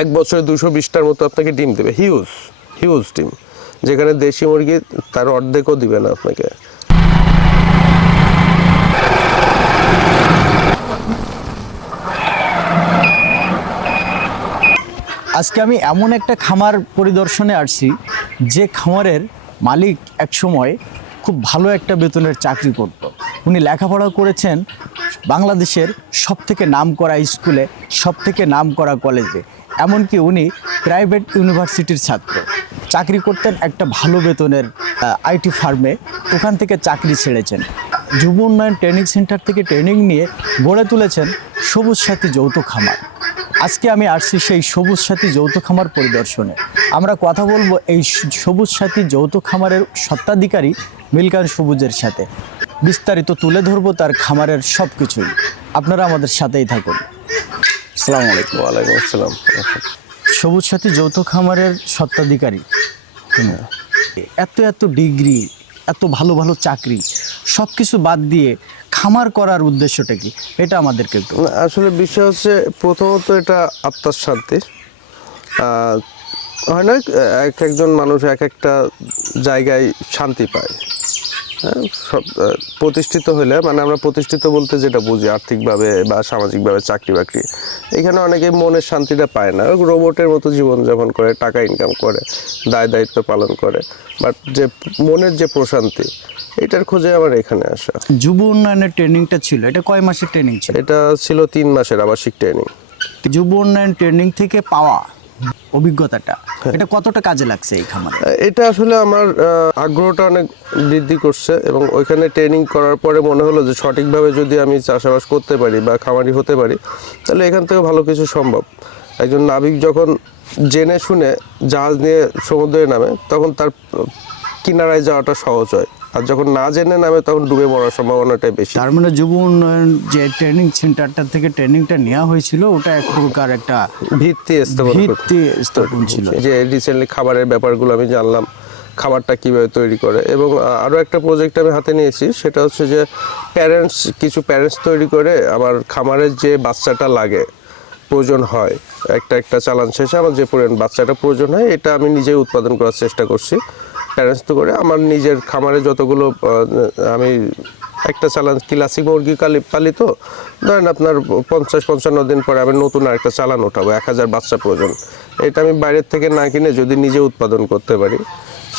এক বছরে 220টার মতো আপনাকে ডিম দেবে, হিউজ হিউজ ডিম, যেখানে দেশি মুরগি তার অর্ধেকও দিবে না আপনাকে। আজকে আমি এমন একটা খামার পরিদর্শনে আসছি যে খামারের মালিক একসময় খুব ভালো একটা বেতনের চাকরি করত। উনি লেখাপড়া করেছেন বাংলাদেশের সবথেকে নামকরা স্কুলে, সবথেকে নামকরা কলেজে, এমনকি উনি প্রাইভেট ইউনিভার্সিটির ছাত্র। চাকরি করতেন একটা ভালো বেতনের আইটি ফার্মে, ওখান থেকে চাকরি ছেড়েছেন। যুব উন্নয়ন ট্রেনিং সেন্টার থেকে ট্রেনিং নিয়ে গড়ে তুলেছেন সবুজ সাথী যৌথ খামার। আজকে আমি আসছি সেই সবুজ সাথী যৌথ খামার পরিদর্শনে। আমরা কথা বলবো এই সবুজ সাথী যৌথ খামারের স্বত্বাধিকারী মিল্কান সবুজের সাথে। বিস্তারিত তুলে ধরবো তার খামারের সব কিছুই। আপনারা আমাদের সাথেই থাকুন। আসসালামু আলাইকুম। ওয়ালাইকুম আসসালাম। সবুজ সাথী যৌথ খামারের স্বত্বাধিকারী, এত এত ডিগ্রি, এত ভালো ভালো চাকরি, সব কিছু বাদ দিয়ে খামার করার উদ্দেশ্যটা কি, এটা আমাদেরকে একটু। আসলে বিষয় হচ্ছে, প্রথমত এটা আত্মার শান্তি। হয় না, এক একজন মানুষ এক একটা জায়গায় শান্তি পায়। হ্যাঁ, সব প্রতিষ্ঠিত হলে, মানে আমরা প্রতিষ্ঠিত বলতে যেটা বুঝি আর্থিকভাবে বা সামাজিকভাবে, চাকরি বাকরি, এখানে অনেকে মনের শান্তিটা পায় না। রোবটের মতো জীবনযাপন করে, টাকা ইনকাম করে, দায় দায়িত্ব পালন করে, বাট যে মনের যে প্রশান্তি, এটার খোঁজে আমার এখানে আসা। যুব উন্নয়নের ট্রেনিংটা ছিল, এটা কয় মাসের ট্রেনিং ছিল? এটা ছিল 3 মাসের আবাসিক ট্রেনিং। যুব উন্নয়ন ট্রেনিং থেকে পাওয়া অভিজ্ঞতাটা, এটা কতটা কাজে লাগছে এই খামারে? এটা আসলে আমার আগ্রহটা অনেক বৃদ্ধি করছে, এবং ওইখানে ট্রেনিং করার পরে মনে হলো যে সঠিকভাবে যদি আমি চাষাবাস করতে পারি বা খামারি হতে পারি, তাহলে এখান থেকে ভালো কিছু সম্ভব। একজন নাবিক যখন জেনে শুনে জাহাজ নিয়ে সমুদ্রে নামে, তখন তার কিনারায় যাওয়াটা সহজ হয়, আর যখন না জেনে নামে তখন ডুবে মরার সম্ভাবনাটাই বেশি। তার মানে যুব উন্নয়ন যে ট্রেনিং সেন্টারটা থেকে ট্রেনিংটা নেওয়া হয়েছিল, ওটা এক প্রকার একটা ভিত্তি স্থাপন ছিল। যে রিসেন্টলি খাবারের ব্যাপারগুলো আমি জানলাম, খাবারটা কীভাবে তৈরি করে। এবং আরও একটা প্রজেক্ট আমি হাতে নিয়েছি, সেটা হচ্ছে যে কিছু প্যারেন্টস তৈরি করে আমার খামারের যে বাচ্চাটা লাগে, প্রয়োজন হয়, একটা চালান শেষে আমার যে পরিমাণ বাচ্চাটা প্রয়োজন হয়, এটা আমি নিজেই উৎপাদন করার চেষ্টা করছি। প্যারেন্টস তো করে আমার নিজের খামারে যতগুলো আমি একটা চালান ক্লাসিক মুরগি পালি, তো ধরেন আপনার 50-55 দিন পরে আমি নতুন আরেকটা চালান উঠাবো, 1000 বাচ্চা প্রয়োজন। এটা আমি বাইরের থেকে না কিনে যদি নিজে উৎপাদন করতে পারি,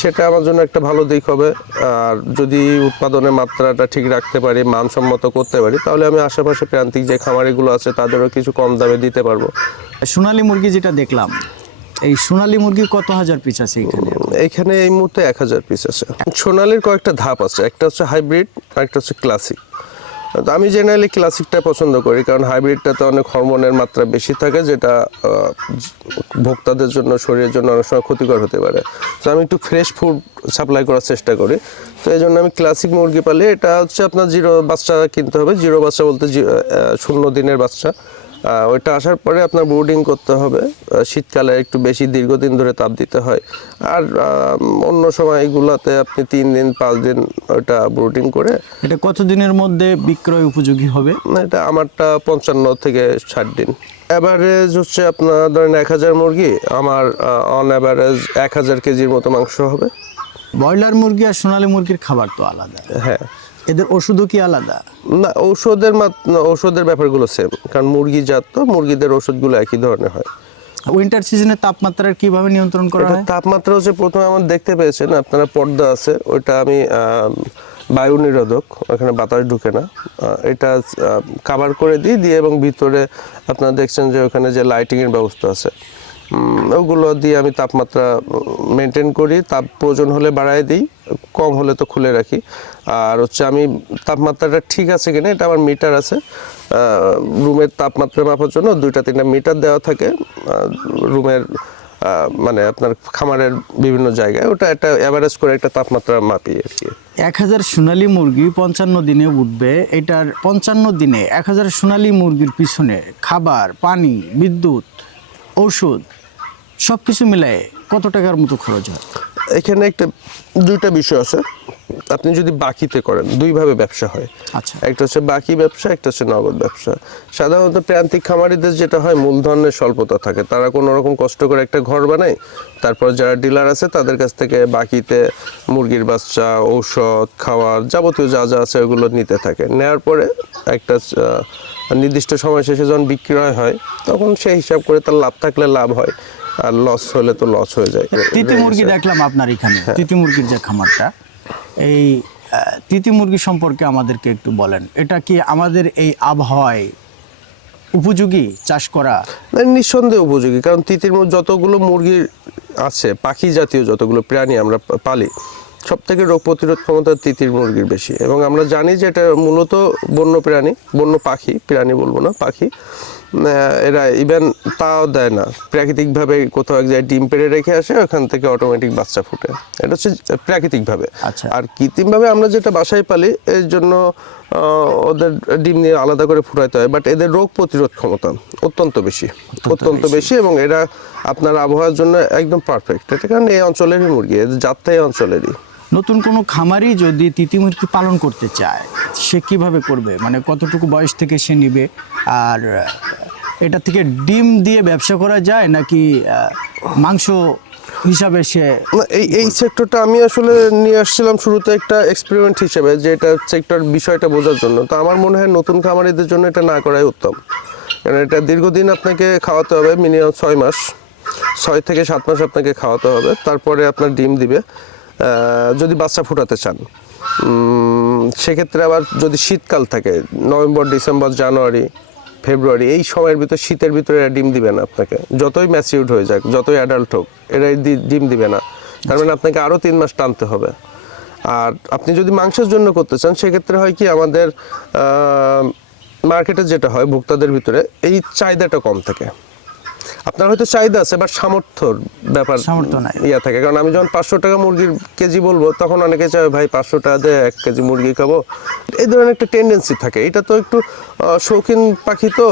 সেটা আমার জন্য একটা ভালো দিক হবে। আর যদি উৎপাদনের মাত্রাটা ঠিক রাখতে পারি, মানসম্মত করতে পারি, তাহলে আমি আশেপাশে প্রান্তিক যে খামারিগুলো আছে তাদেরও কিছু কম দামে দিতে পারবো। সোনালী মুরগি যেটা দেখলাম, এই সোনালী মুরগি কত হাজার পিস আছে এখানে? এখানে এই মুহূর্তে 1000 পিস আছে। সোনালির কয়েকটা ধাপ আছে, একটা হচ্ছে হাইব্রিড, আরেকটা হচ্ছে ক্লাসিক। আমি জেনারেলি ক্লাসিকটা পছন্দ করি, কারণ হাইব্রিডটাতে অনেক হরমোনের মাত্রা বেশি থাকে, যেটা ভোক্তাদের জন্য, শরীরের জন্য অনেক সময় ক্ষতিকর হতে পারে। তো আমি একটু ফ্রেশ ফুড সাপ্লাই করার চেষ্টা করি, তো এই জন্য আমি ক্লাসিক মুরগি পালি। এটা হচ্ছে আপনার 0 বাচ্চা কিনতে হবে। 0 বাচ্চা বলতে 0 দিনের বাচ্চা। ওইটা আসার পরে আপনার ব্রুডিং করতে হবে। শীতকালে একটু বেশি দীর্ঘদিন ধরে তাপ দিতে হয়, আর অন্য সময় এগুলাতে আপনি 3 দিন 5 দিন ওইটা ব্রুডিং করে। এটা কত দিনের মধ্যে বিক্রয় উপযোগী হবে? এটা আমারটা 55 থেকে 60 দিন। অ্যাভারেজ হচ্ছে আপনার ধরেন 1000 মুরগি, আমার অন অ্যাভারেজ 1000 কেজির মতো মাংস হবে। ব্রয়লার মুরগি আর সোনালী মুরগির খাবার তো আলাদা, হ্যাঁ। এদের ওষুধও কি আলাদা? না, ঔষধের ব্যাপারগুলো সেম, কারণ মুরগি জাত তো, মুরগিদের ওষুধগুলো একই ধরনের হয়। উইন্টার সিজনে তাপমাত্রার কিভাবে নিয়ন্ত্রণ করা হয়? তাপমাত্রা হচ্ছে, প্রথমে আমার দেখতে পেয়েছেন আপনারা পর্দা আছে, ওইটা আমি বায়ু নিরোধক, ওখানে বাতাস ঢুকে না, এটা কাভার করে দিয়ে এবং ভিতরে আপনারা দেখছেন যে ওখানে যে লাইটিংয়ের ব্যবস্থা আছে, ওগুলো দিয়ে আমি তাপমাত্রা মেনটেন করি। তাপ প্রয়োজন হলে বাড়ায় দিই, কম হলে তো খুলে রাখি। আর হচ্ছে আমি তাপমাত্রাটা ঠিক আছে কিনা, এটা আমার মিটার আছে, রুমের তাপমাত্রা মাপার জন্য 2-3টা মিটার দেওয়া থাকে রুমের, মানে আপনার খামারের বিভিন্ন জায়গায়, ওটা একটা অ্যাভারেজ করে একটা তাপমাত্রা মাপি আর কি। 1000 সোনালী মুরগি 55 দিনে উঠবে। এটার 55 দিনে 1000 সোনালী মুরগির পিছনে খাবার, পানি, বিদ্যুৎ, ঔষধ সব কিছু মিলায়ে কত টাকার মতো খরচ হয়? এখানে দুইটা বিষয় আছে। আপনি যদি বাকিতে করেন, দুইভাবে ব্যবসা হয়। আচ্ছা। একটা হচ্ছে বাকি ব্যবসা, একটা হচ্ছে নগদ ব্যবসা। সাধারণত প্রান্তিক খামারিদের যেটা হয়, মূলধনের স্বল্পতা থাকে, তারা কোনো রকম কষ্ট করে একটা ঘর বানায়, তারপর যারা ডিলার আছে তাদের কাছ থেকে বাকিতে মুরগির বাচ্চা, ঔষধ, খাওয়ার যাবতীয় যা যা আছে ওগুলো নিতে থাকে। নেওয়ার পরে একটা নির্দিষ্ট সময় শেষে যখন বিক্রয় হয়, তখন সেই হিসাব করে তার লাভ থাকলে লাভ হয়, আর লস হলে তো লস হয়ে যায়। তিতি মুরগি দেখলাম আপনার এখানে, তিতি মুরগির যে খামারটা, এই তিতি মুরগি সম্পর্কে আমাদেরকে একটু বলেন। এটা কি আমাদের এই আবহাওয়ায় উপযোগী চাষ করা? নিঃসন্দেহে উপযোগী, কারণ তিতির যতগুলো মুরগি আছে, পাখি জাতীয় যতগুলো প্রাণী আমরা পালি, সব থেকে রোগ প্রতিরোধ ক্ষমতা তিতির মুরগির বেশি। এবং আমরা জানি যে এটা মূলত বন্য প্রাণী, বন্য পাখি, প্রাণী বলবো না, পাখি। এরা ইভেন তাও দেয় না, প্রাকৃতিকভাবে কোথাও এক জায়গায় ডিম পেড়ে রেখে আসে, ওখান থেকে অটোমেটিক বাচ্চা ফুটে। এটা হচ্ছে প্রাকৃতিকভাবে। আচ্ছা। আর কৃত্রিমভাবে আমরা যেটা বাসায় পালি, এর জন্য ওদের ডিম নিয়ে আলাদা করে ফুটাইতে হয়, বাট এদের রোগ প্রতিরোধ ক্ষমতা অত্যন্ত বেশি, অত্যন্ত বেশি। এবং এরা আপনার আবহাওয়ার জন্য একদম পারফেক্ট। এটা কারণ এই অঞ্চলেরই মুরগি, এদের জাতটা এই অঞ্চলেরই। নতুন কোনো খামারি যদি তিতি মুরগি পালন করতে চায়, সে কিভাবে করবে? মানে কতটুকু বয়স থেকে সে নিবে? আর এটা থেকে ডিম দিয়ে ব্যবসা করা যায় নাকি মাংস হিসাবে সে? এই সেক্টরটা আমি আসলে নিয়ে আসছিলাম শুরুতে একটা এক্সপেরিমেন্ট হিসেবে, যে এটা সেক্টর বিষয়টা বোঝার জন্য। তো আমার মনে হয় নতুন খামারিদের জন্য এটা না করাই উত্তম, কারণ এটা দীর্ঘদিন আপনাকে খাওয়াতে হবে, মিনিমাম 6 মাস, 6 থেকে 7 মাস আপনাকে খাওয়াতে হবে, তারপরে আপনার ডিম দিবে যদি বাচ্চা ফুটাতে চান। সেক্ষেত্রে আবার যদি শীতকাল থাকে, নভেম্বর, ডিসেম্বর, জানুয়ারি, ফেব্রুয়ারি, এই সময়ের ভিতর, শীতের ভিতরে এরা ডিম দিবে না আপনাকে, যতই ম্যাচিউরড হয়ে যাক, যতই অ্যাডাল্ট হোক, এরা ডিম দিবে না। তার মানে আপনাকে আরও 3 মাস টানতে হবে। আর আপনি যদি মাংসের জন্য করতে চান, সেক্ষেত্রে হয় কি, আমাদের মার্কেটে যেটা হয়, ভোক্তাদের ভিতরে এই চাহিদাটা কম থাকে। আপনার হয়তো চাহিদা আছে, বাট সামর্থ্যর ব্যাপার, সামর্থ্য নাই, ইয়া থাকে। কারণ আমি যখন 500 টাকা মুরগির কেজি বলবো, তখন অনেকে চায় ভাই 500 টাকা দিয়ে 1 কেজি মুরগি খাবো, এই ধরনের একটা টেন্ডেন্সি থাকে। এটা তো একটু শৌখিন পাখি, তো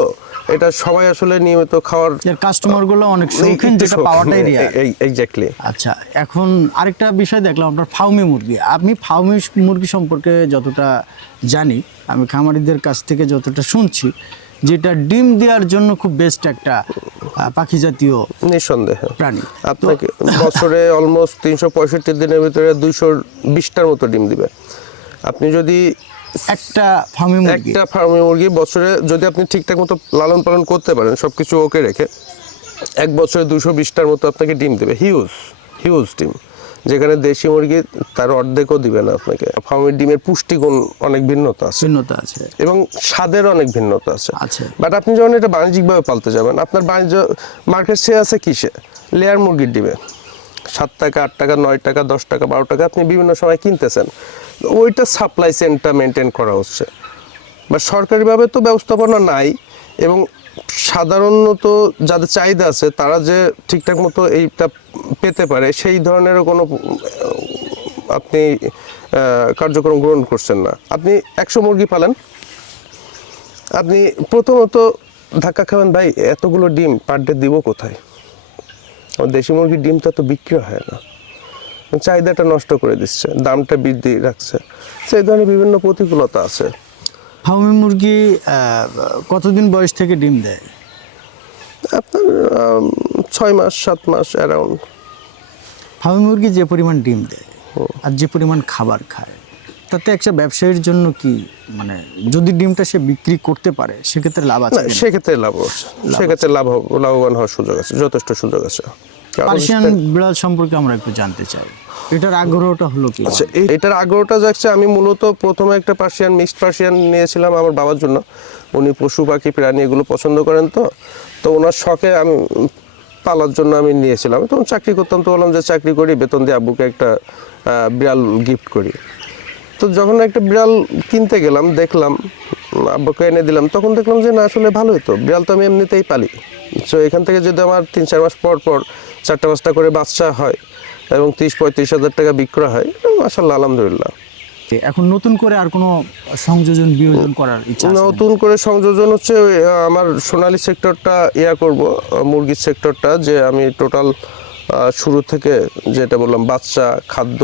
এটা সবাই আসলে নিয়মিত খাওয়ার কাস্টমারগুলো অনেক শৌখিন, যেটা পাওয়াটাই রেয়ার। এক্স্যাক্টলি। আচ্ছা, এখন আরেকটা বিষয় দেখলাম, আপনার ফার্মি মুরগি। আমি ফার্মি মুরগি সম্পর্কে যতটা জানি, আমি খামারিদের কাছ থেকে যতটা শুনছি, যেটা ডিম দেওয়ার জন্য খুব বেস্ট একটা পাখি জাতীয় নিঃসন্দেহে প্রাণী। আপনাকে বছরে অলমোস্ট 365 দিনের ভিতরে 220টার মতো ডিম দিবে। আপনি যদি একটা ফার্মি মুরগি বছরে যদি আপনি ঠিকঠাক মতো লালন পালন করতে পারেন, সব কিছু ওকে রেখে, 1 বছরে 220টার মতো আপনাকে ডিম দেবে। হিউজ ডিম, যেখানে দেশি মুরগি তার অর্ধেকও দিবে না আপনাকে। ফার্মের ডিমের পুষ্টিগুণ অনেক ভিন্নতা আছে এবং স্বাদের অনেক ভিন্নতা আছে। বাট আপনি যখন এটা বাণিজ্যিকভাবে পালতে যাবেন, আপনার বাণিজ্য মার্কেট সে আছে কিসে? লেয়ার মুরগির ডিমে 7 টাকা, 8 টাকা, 9 টাকা, 10 টাকা, 12 টাকা আপনি বিভিন্ন সময় কিনতেছেন। ওইটা সাপ্লাই চেনটা মেনটেন করা হচ্ছে, বা সরকারিভাবে তো ব্যবস্থাপনা নাই। এবং সাধারণত যাদের চাহিদা আছে, তারা যে ঠিকঠাক মতো এইটা পেতে পারে, সেই ধরনেরও কোনো আপনি কার্যক্রম গ্রহণ করছেন না। আপনি 100 মুরগি পালেন, আপনি প্রথমত ধাক্কা খাবেন, ভাই এতগুলো ডিম পার ডে দিব কোথায়? দেশি মুরগির ডিমটা তো বিক্রি হয় না, চাহিদাটা নষ্ট করে দিচ্ছে, দামটা বৃদ্ধি রাখছে। সেই ধরনের বিভিন্ন প্রতিকূলতা আছে। ফার্মি মুরগি কতদিন বয়স থেকে ডিম দেয়? আপনার 6 মাস, 7 মাস অ্যারাউন্ড। ফার্মি মুরগি যে পরিমাণ ডিম দেয় আর যে পরিমাণ খাবার খায়, তাতে একটা ব্যবসায়ীর জন্য কি, মানে যদি ডিমটা সে বিক্রি করতে পারে, সেক্ষেত্রে লাভ আছে? সেক্ষেত্রে লাভ আছে, সেক্ষেত্রে লাভবান হওয়ার সুযোগ আছে, যথেষ্ট সুযোগ আছে। পার্সিয়ান বিড়াল সম্পর্কে আমরা একটু জানতে চাই, এটার আগ্রহটা হলো কি? আচ্ছা, এটার আগ্রহটা যাচ্ছে, আমি মূলত প্রথমে একটা মিক্সড পার্সিয়ান নিয়েছিলাম আমার বাবার জন্য। উনি পশু পাখি প্রাণী এগুলো পছন্দ করেন, তো ওনার শখে আমি পালার জন্য আমি নিয়েছিলাম। তখন চাকরি করতাম, তো বললাম যে চাকরি করি, বেতন দিয়ে আব্বুকে একটা বিড়াল গিফট করি। তো যখন একটা বিড়াল কিনতে গেলাম, দেখলাম, আব্বুকে এনে দিলাম, তখন দেখলাম যে না, আসলে ভালোই তো, বিড়াল তো আমি এমনিতেই পালি। তো এখান থেকে যদি আমার 3-4 মাস পর 4টা-5টা করে বাচ্চা হয় এবং 30-35 হাজার টাকা বিক্রয় হয়, মাশাআল্লাহ, আলহামদুলিল্লাহ। এখন নতুন করে আর কোনো সংযোজন বিয়োজন করার ইচ্ছা আছে? নতুন করে সংযোজন হচ্ছে, আমার সোনালী সেক্টরটা করব, মুরগির সেক্টরটা, যে আমি টোটাল শুরু থেকে যেটা বললাম, বাচ্চা, খাদ্য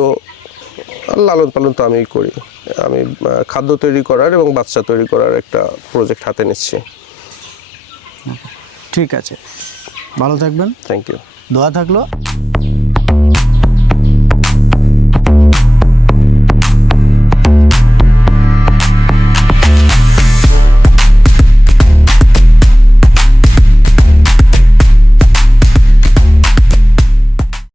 আর লালন পালন তো আমিই করি। আমি খাদ্য তৈরি করার এবং বাচ্চা তৈরি করার একটা প্রজেক্ট হাতে নিচ্ছি। ঠিক আছে, ভালো থাকবেন, থ্যাংক ইউ। দোয়া থাকলো।